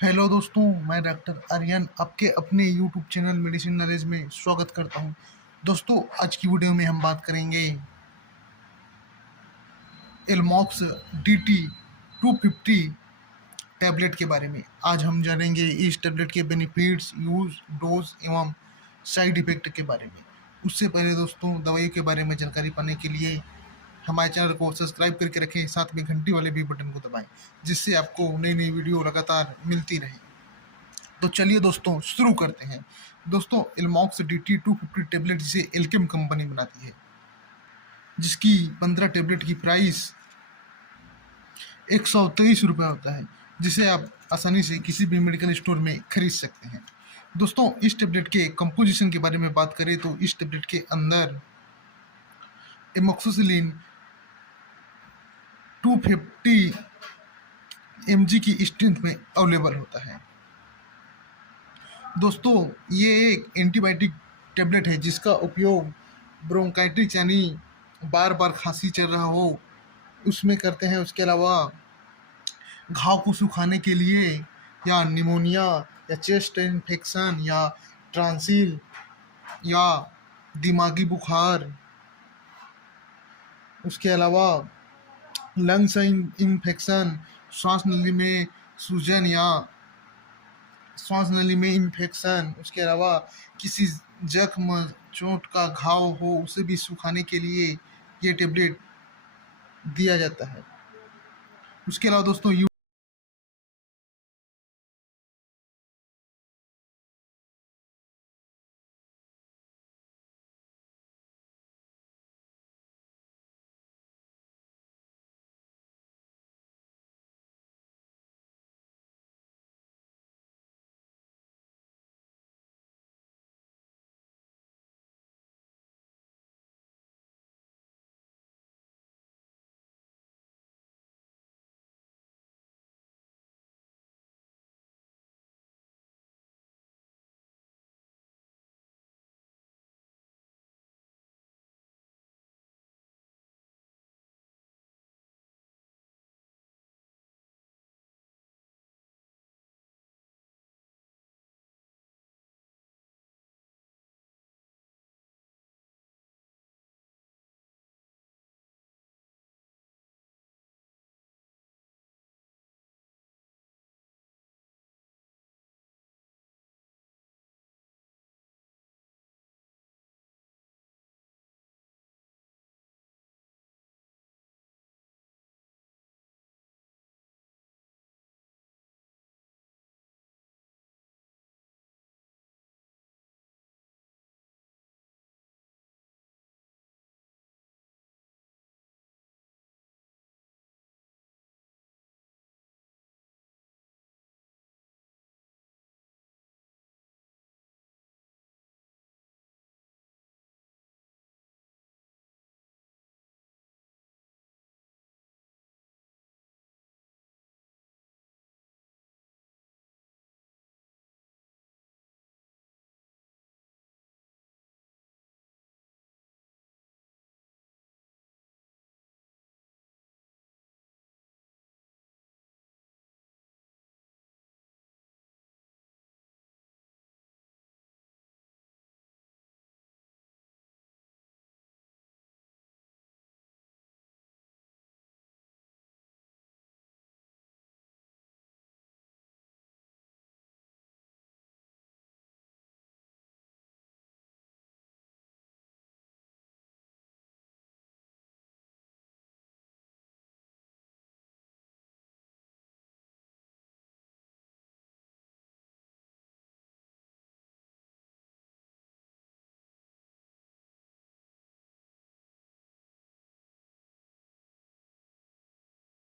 Hello दोस्तों, मैं doctor Aryan आपके अपने यूट्यूब चैनल मेडिसिन नॉलेज में स्वागत करता हूं। दोस्तों, आज की वीडियो में हम बात करेंगे एलमॉक्स DT 250 टैबलेट के बारे में। आज हम जानेंगे इस टैबलेट के बेनिफिट्स, यूज, डोज एवं साइड इफेक्ट के बारे में। उससे पहले दोस्तों, दवाइयों के बारे में जानकारी पाने के लिए हमारे चैनल को सब्सक्राइब करके रखें, साथ में घंटी वाले भी बटन को दबाएं, जिससे आपको नई नई वीडियो लगातार मिलती रहे। तो चलिए दोस्तों, शुरू करते हैं। दोस्तों, एलमॉक्स DT 250 टेबलेट जिसे एल्केम कंपनी बनाती है, जिसकी 15 टेबलेट की प्राइस 123 रुपये होता है, जिसे आप आसानी से किसी भी मेडिकल स्टोर में खरीद सकते हैं। दोस्तों, इस टेबलेट के कंपोजिशन के बारे में बात करें तो इस टेबलेट के अंदर एमोक्सिसिलिन 250 mg की स्ट्रेंथ में अवेलेबल होता है। दोस्तों, ये एक एंटीबायोटिक टेबलेट है जिसका उपयोग ब्रोंकाइटिस यानी बार बार खांसी चल रहा हो उसमें करते हैं। उसके अलावा घाव को सुखाने के लिए, या निमोनिया या चेस्ट इन्फेक्शन या ट्रांसिल या दिमागी बुखार, उसके अलावा लंग्स इन्फेक्शन, श्वास नली में सूजन या श्वास नली में इन्फेक्शन, उसके अलावा किसी जख्म चोट का घाव हो उसे भी सुखाने के लिए ये टेबलेट दिया जाता है। उसके अलावा दोस्तों,